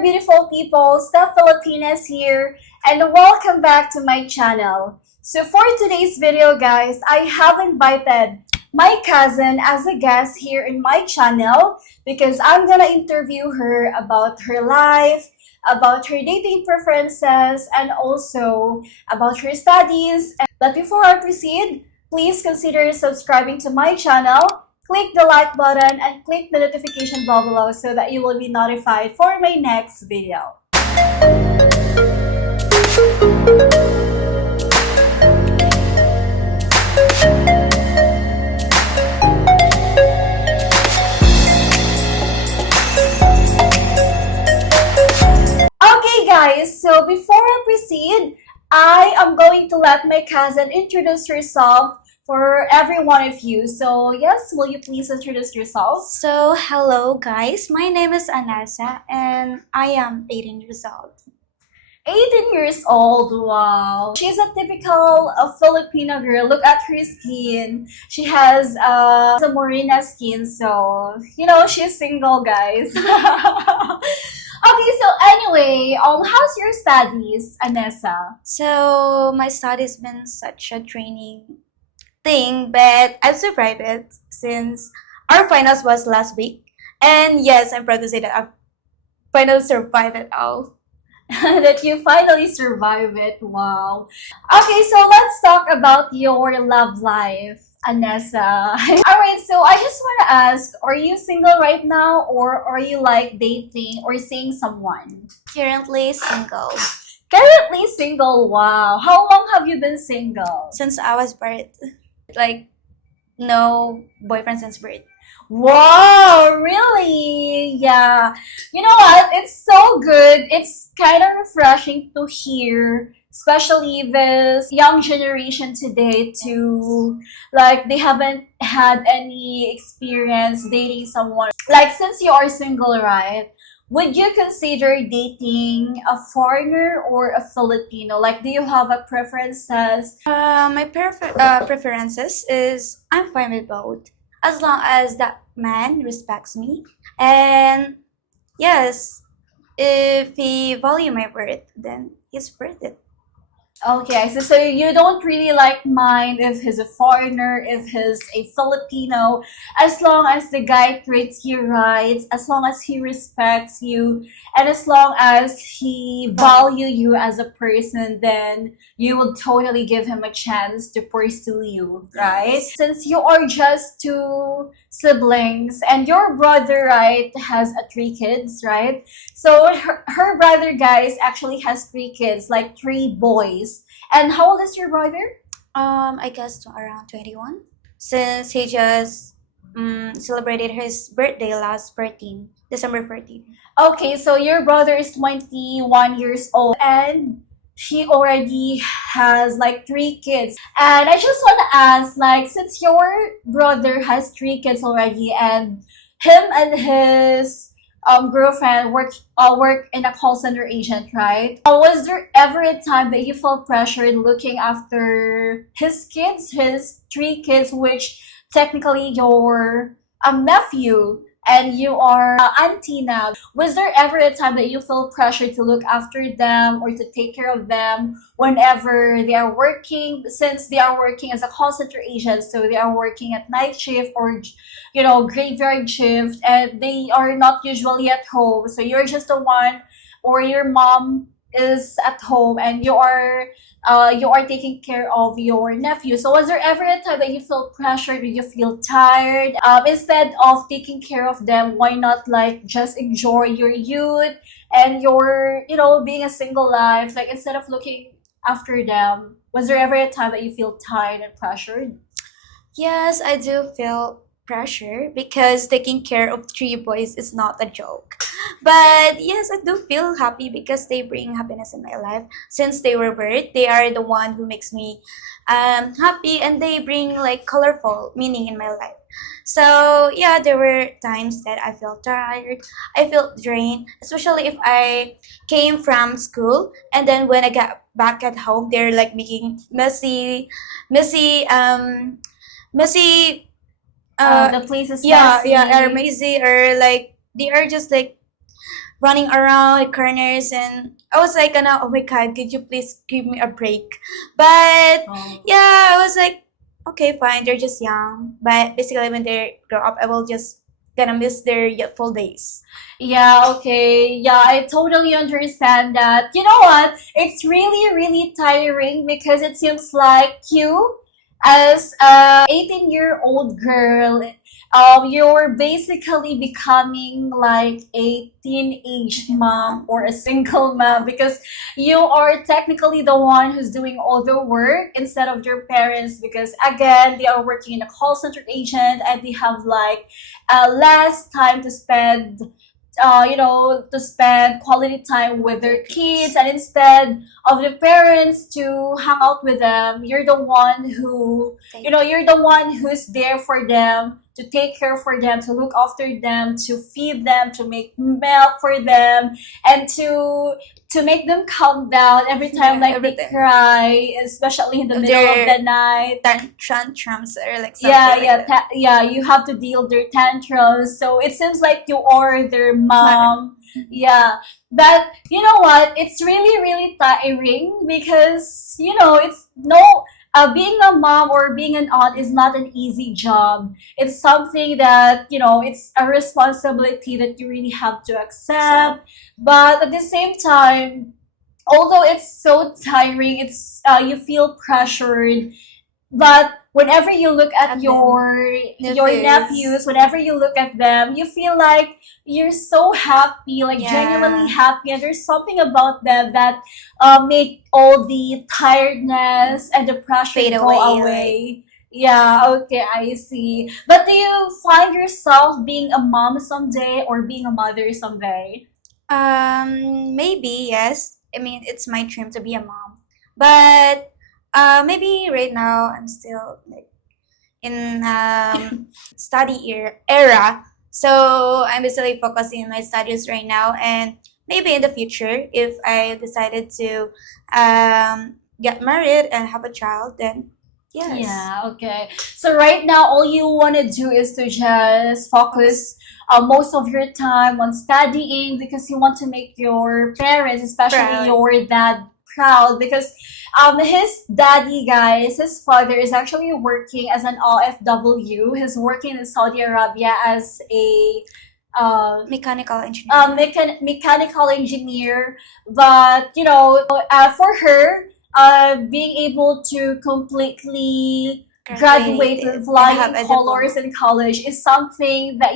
there, beautiful people. Stephilipinas here, and welcome back to my channel. So for today's video, guys, I have invited my cousin as a guest here in my channel because I'm gonna interview her about her life, about her dating preferences, and also about her studies. But before I proceed, please consider subscribing to my channel. Click the like button and click the notification bell below so that you will be notified for my next video. Okay guys, so before I proceed, I am going to let my cousin introduce herself for every one of you. So yes, will you please introduce yourself? So, hello guys, my name is Anasa and I am 18 years old. 18 years old, wow. She's a typical Filipino girl. Look at her skin. She has a morena skin, so, you know, she's single, guys. Okay, so anyway, how's your studies, Anessa? So, my studies been such a draining thing, but I've survived it since our finals was last week. And yes, I'm proud to say that I've finally survived it all. That you finally survived it, wow. Okay, so let's talk about your love life, Anessa. Alright, so I just want to ask, are you single right now or are you like dating or seeing someone? Currently single Currently single, wow. How long have you been single? since I was birth. Like, no boyfriend since birth. Wow, really? Yeah. You know what? It's so good. It's kind of refreshing to hear, especially this young generation today to like they haven't had any experience dating someone. Like since you are single, right? Would you consider dating a foreigner or a Filipino? Like, do you have a preferences? My preferences is I'm fine with both as long as that man respects me, and yes, if he value my worth, then he's worth it. Okay, so you don't really like mind if he's a foreigner, if he's a Filipino, as long as the guy treats you right, as long as he respects you, and as long as he value you as a person, then you will totally give him a chance to pursue you, right? Yes. Since you are just two siblings, and your brother, right, has three kids, right? So her brother, guys, actually has three kids, like three boys. And how old is your brother? I guess around 21, since he just celebrated his birthday last 14 December 14. Okay, so your brother is 21 years old and he already has like three kids. And I just want to ask, like, since your brother has three kids already and him and his girlfriend work in a call center agent, right? Was there ever a time that you felt pressured looking after his kids, his three kids, which technically your nephew and you are auntie now? Was there ever a time that you feel pressured to look after them or to take care of them whenever they are working, since they are working as a call center agent, so they are working at night shift or graveyard shift, and they are not usually at home, so you're just the one or your mom is at home and you are taking care of your nephew. So was there ever a time that you feel pressured or you feel tired? Instead of taking care of them, why not like just enjoy your youth and your, being a single life? Like instead of looking after them, was there ever a time that you feel tired and pressured? Yes, I do feel pressure because taking care of three boys is not a joke. But yes, I do feel happy because they bring happiness in my life. Since they were birth, they are the one who makes me happy, and they bring like colorful meaning in my life. So yeah, there were times that I felt tired, I felt drained, especially if I came from school and then when I got back at home, they're like making messy, messy The place is yeah, messy. are messy, or like they are just like running around the corners, and I was like, oh my god, could you please give me a break? But Oh. yeah, I was like, okay, fine, they're just young. But basically, when they grow up, I will just gonna miss their youthful days. Yeah, okay. Yeah, I totally understand that. You know what? It's really, really tiring because it seems like you, as a 18-year-old girl, you're basically becoming like a teenage mom or a single mom because you are technically the one who's doing all the work instead of your parents because again, they are working in a call center agent and they have like less time to spend to spend quality time with their kids, and instead of the parents to hang out with them, you're the one who, you're the one who's there for them, to take care for them, to look after them, to feed them, to make milk for them, and to make them calm down every time Yeah, like every they time. cry, especially in the If middle of they're the night. tantrums or like something Yeah, like that. yeah, you have to deal their tantrums. So it seems like you are their mom. Yeah. But you know what? It's really, really tiring because, it's no, being a mom or being an aunt is not an easy job. It's something that, it's a responsibility that you really have to accept. But at the same time, although it's so tiring, you feel pressured, but whenever you look at At your nephews. nephews, whenever you look at them, you feel like you're so happy, like genuinely Yeah. happy, and there's something about them that make all the tiredness and the pressure Fade go away, away. Yeah, okay, I see. But do you find yourself being a mom someday or being a mother someday? Maybe yes. I mean, it's my dream to be a mom, but maybe right now I'm still like in study era. So I'm basically focusing on my studies right now, and maybe in the future, if I decided to get married and have a child, then yes, Yeah, okay. So right now, all you want to do is to just focus focus most of your time on studying because you want to make your parents, especially proud. your dad, proud because his daddy, guys, his father is actually working as an OFW. He's working in Saudi Arabia as a Mechanical engineering. mechanical engineer, but for her, being able to completely graduate with Graduated and have flying a colors diploma. in college is something that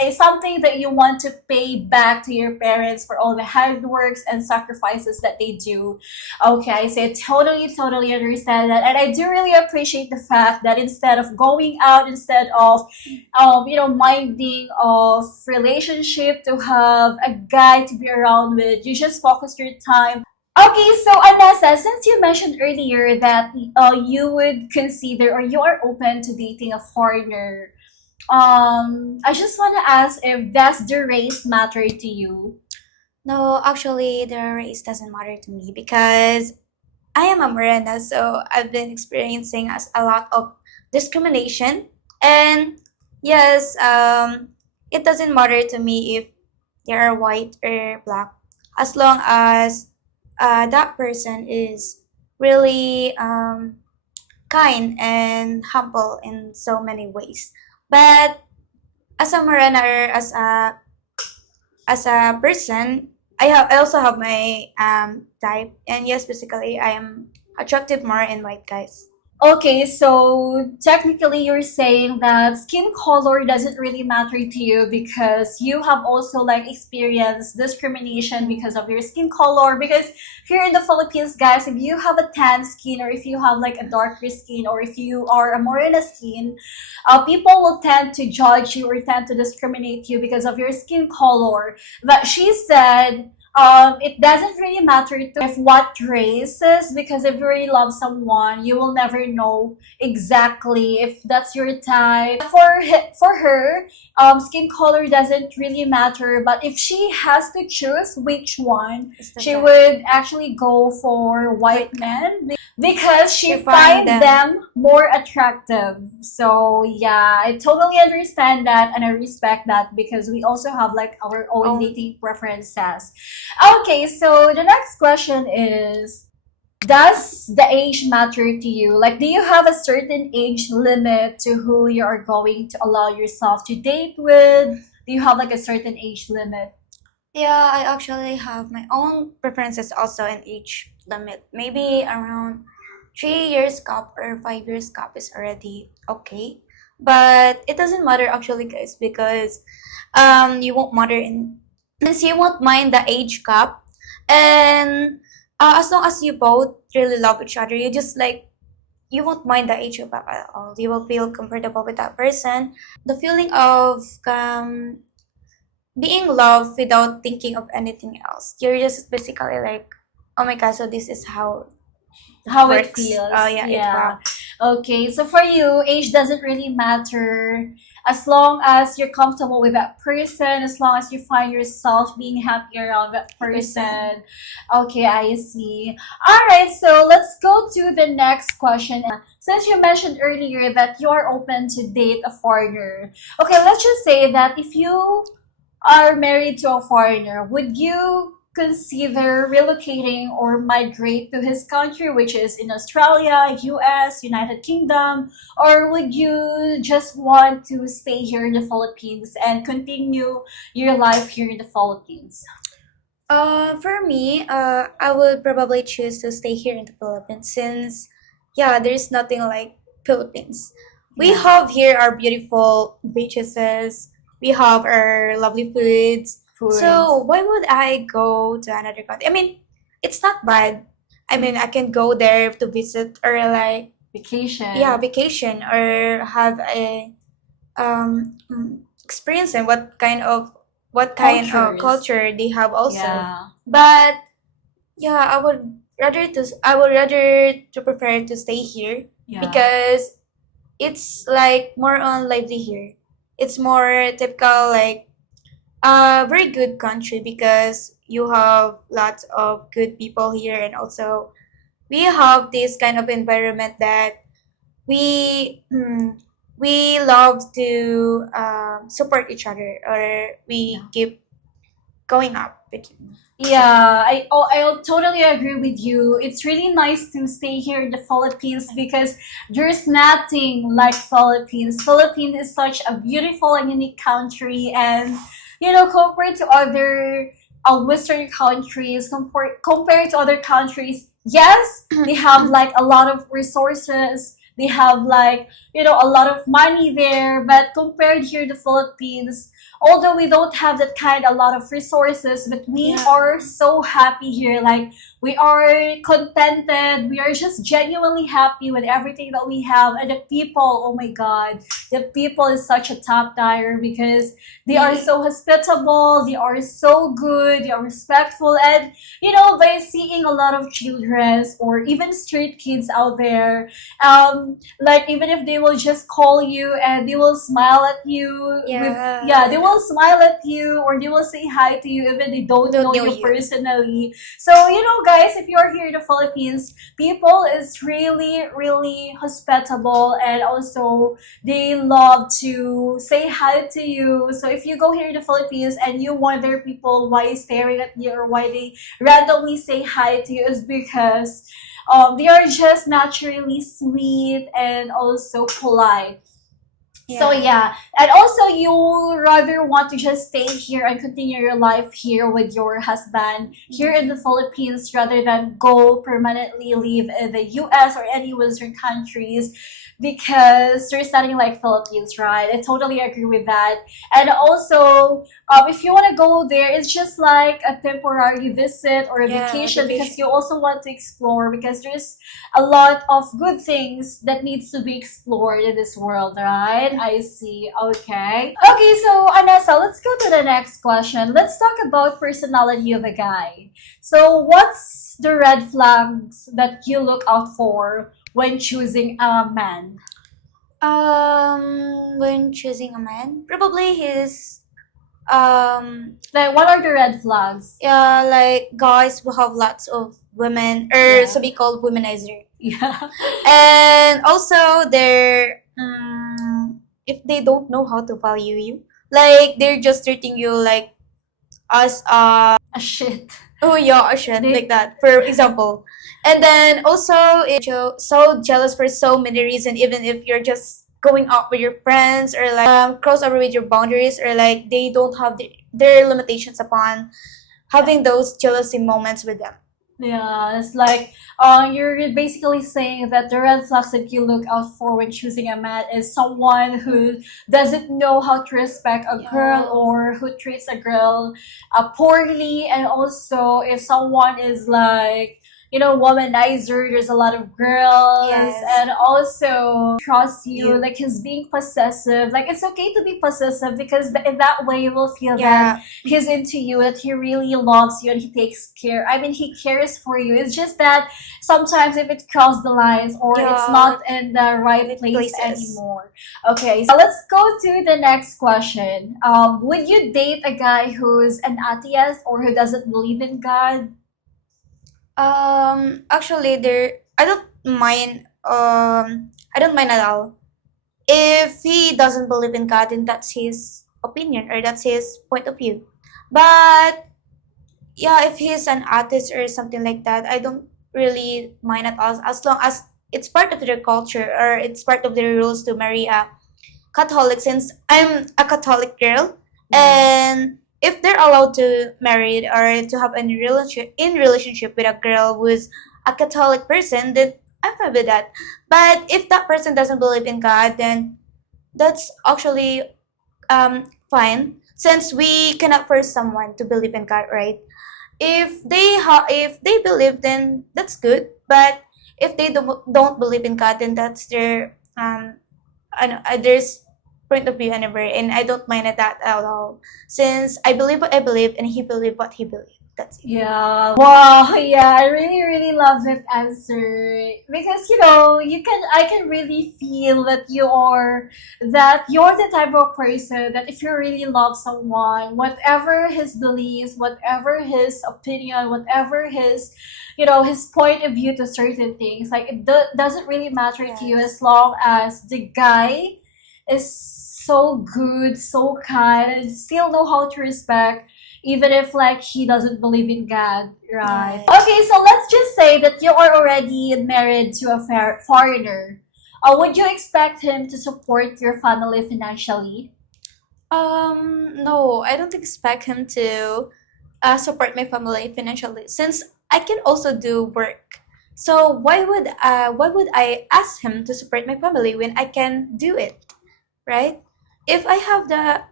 is something that you want to pay back to your parents for all the hard works and sacrifices that they do. Okay, so I totally understand that, and I do really appreciate the fact that instead of going out, instead of minding of relationship to have a guy to be around with, you just focus your time. Okay, so Anessa, since you mentioned earlier that you would consider or you are open to dating a foreigner, I just want to ask if does the race matter to you? No, actually, the race doesn't matter to me because I am a Morena, so I've been experiencing a lot of discrimination. And yes, it doesn't matter to me if they are white or black, as long as that person is really kind and humble in so many ways. But as a Morena or as a person, I also have my type, and yes, basically I am attracted more in white guys. Okay, so technically you're saying that skin color doesn't really matter to you because you have also like experienced discrimination because of your skin color. Because here in the Philippines, guys, if you have a tan skin or if you have like a darker skin or if you are a morena skin, people will tend to judge you or tend to discriminate you because of your skin color. But she said it doesn't really matter to if what races, because if you really love someone, you will never know exactly if that's your type. For her, skin color doesn't really matter, but if she has to choose which one, It's the she type. would actually go for white men because she She find find them more attractive. So yeah, I totally understand that and I respect that because we also have like our own Own. dating preferences. Okay, so the next question is, does the age matter to you? Like, do you have a certain age limit to who you are going to allow yourself to date with? Do you have like a certain age limit? Yeah, I actually have my own preferences also in age limit. Maybe around 3 years gap or 5 years gap is already okay. But it doesn't matter actually, guys, because you won't matter in since you won't mind the age gap, and as long as you both really love each other, you just like you won't mind the age gap at all. You will feel comfortable with that person. The feeling of being loved without thinking of anything else. You're just basically like, oh my god, so this is how it How it works. Oh feels? yeah, it Yeah. works. Okay, so for you, age doesn't really matter as long as you're comfortable with that person, as long as you find yourself being happy around that person. Okay, I see. All right, so let's go to the next question. Since you mentioned earlier that you're open to date a foreigner, okay, let's just say that if you are married to a foreigner, would you consider relocating or migrate to his country, which is in Australia, US, United Kingdom, or would you just want to stay here in the Philippines and continue your life here in the Philippines? For me, I would probably choose to stay here in the Philippines since, yeah, there's nothing like Philippines. We Yeah. have here our beautiful beaches. We have our lovely foods. Foods. So why would I go to another country? I mean, it's not bad. I mean, I can go there to visit or like Vacation. yeah, vacation or have a experience and what kind of Cultures. culture they have also. Yeah. But yeah, I would rather to prefer to stay here Yeah. because it's like more on lively here. It's more typical like a very good country because you have lots of good people here, and also we have this kind of environment that we we love to support each other, or we Yeah. keep going up with you. Yeah, I totally agree with you. It's really nice to stay here in the Philippines because there's nothing like Philippines. Philippines is such a beautiful and unique country, and compared to other Western countries, compared to other countries, yes, they have like a lot of resources. They have like a lot of money there, but compared here to Philippines, although we don't have that kind a lot of resources, but we Yeah. are so happy here. Like we are contented, we are just genuinely happy with everything that we have. And the people, oh my god, the people is such a top tier because they are so hospitable, they are so good, they are respectful, and by seeing a lot of children or even street kids out there, like even if they will just call you and they will smile at you Yeah. they will smile at you or they will say hi to you even they don't Don't know know you you. personally. So guys, if you're here in the Philippines, people is really really hospitable, and also they love to say hi to you. So if you go here in the Philippines and you wonder people why staring at you or why they randomly say hi to you, is because they are just naturally sweet and also polite. So yeah, and also you rather want to just stay here and continue your life here with your husband here in the Philippines rather than go permanently live in the US or any Western countries, because there's nothing like Philippines, right? I totally agree with that. And also, if you want to go there, it's just like a temporary visit or a Yeah, vacation because vacation. you also want to explore, because there's a lot of good things that needs to be explored in this world, right? I see. Okay. Okay, so Anessa, let's go to the next question. Let's talk about personality of a guy. So what's the red flags that you look out for when choosing a man? When choosing a man, probably his Like, what are the red flags? yeah, like guys who have lots of women, or Yeah. so be called womanizer, Yeah. and also they're if they don't know how to value you, like they're just treating you like as A shit. oh yeah, a shit, They, like that, for example. And then also it so jealous for so many reasons, even if you're just going out with your friends, or like cross over with your boundaries, or like they don't have their limitations upon having those jealousy moments with them. yeah, it's like you're basically saying that the red flags that you look out for when choosing a man is someone who doesn't know how to respect a girl, Yeah. or who treats a girl poorly, and also if someone is like, womanizer, there's a lot of girls, Yes. and also trust you, You. like he's being possessive. Like, it's okay to be possessive because in that way you will feel that Yeah. he's into you, that he really loves you, and he takes care. I mean, he cares for you. It's just that sometimes if it crosses the lines, or it's Yeah. not in the right Right place places. anymore. Okay, so let's go to the next question. Would you date a guy who's an atheist or who doesn't believe in God? Actually, there I don't mind. I don't mind at all. If he doesn't believe in God, then that's his opinion, or that's his point of view. But yeah, if he's an artist or something like that, I don't really mind at all, as long as it's part of their culture, or it's part of their rules to marry a Catholic, since I'm a Catholic girl. And if they're allowed to marry or to have a relationship with a girl who's a Catholic person, then I'm fine with that. But if that person doesn't believe in God, then that's actually fine, since we cannot force someone to believe in God, right? If they believe, then that's good. But if they don't believe in God, then that's their there's point of view anywhere, and I don't mind that at all, since I believe what I believe and he believe what he believe. That's it. Yeah. Wow. Yeah, I really, really love that answer because I can really feel that you're the type of person that if you really love someone, whatever his beliefs, whatever his opinion, whatever his point of view to certain things, like it doesn't really matter to you, Yes. as long as the guy is so good, so kind, and still know how to respect, even if like he doesn't believe in God, right? Right. Okay, so let's just say that you are already married to a foreigner. Would you expect him to support your family financially? No, I don't expect him to support my family financially, since I can also do work. So why would I ask him to support my family when I can do it, right? If I have the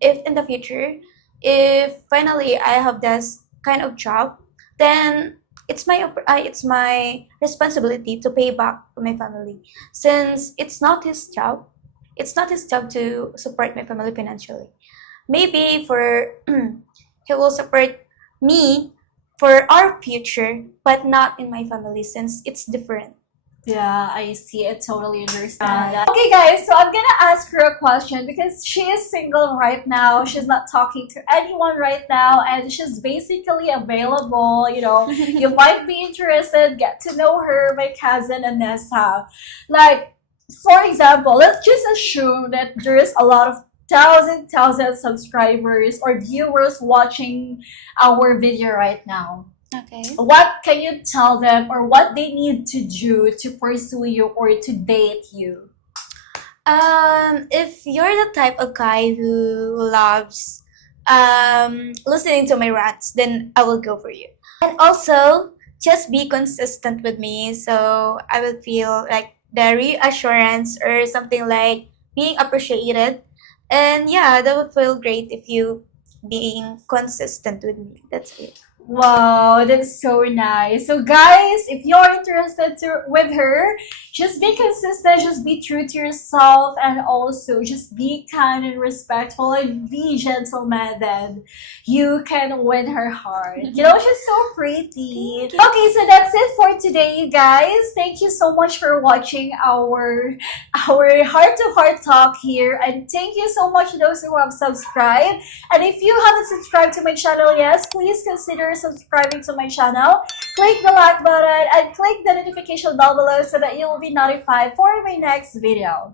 if in the future, if finally I have this kind of job, then it's my responsibility to pay back to my family, since it's not his job to support my family financially. Maybe for he will support me for our future, but not in my family, since it's different. Yeah, I see. I totally understand Right. that. Okay, guys, so I'm gonna ask her a question because she is single right now. She's not talking to anyone right now, and she's basically available. You might be interested. Get to know her, my cousin Anessa. Like, for example, let's just assume that there's a lot of thousand subscribers or viewers watching our video right now. Okay. What can you tell them, or what they need to do to pursue you or to date you? If you're the type of guy who loves listening to my rants, then I will go for you. And also, just be consistent with me, so I will feel like the reassurance, or something like being appreciated. And yeah, that would feel great if you being consistent with me. That's it. Wow, that's so nice. So guys, if you're interested with her, just be consistent, just be true to yourself, and also just be kind and respectful and be gentleman, then you can win her heart. You know, she's so pretty. Thank you. Okay, so that's it for today, you guys. Thank you so much for watching our heart-to-heart talk here, and thank you so much to those who have subscribed. And if you haven't subscribed to my channel, yes, please consider subscribing to my channel. Click the like button and click the notification bell below so that you will be notified for my next video.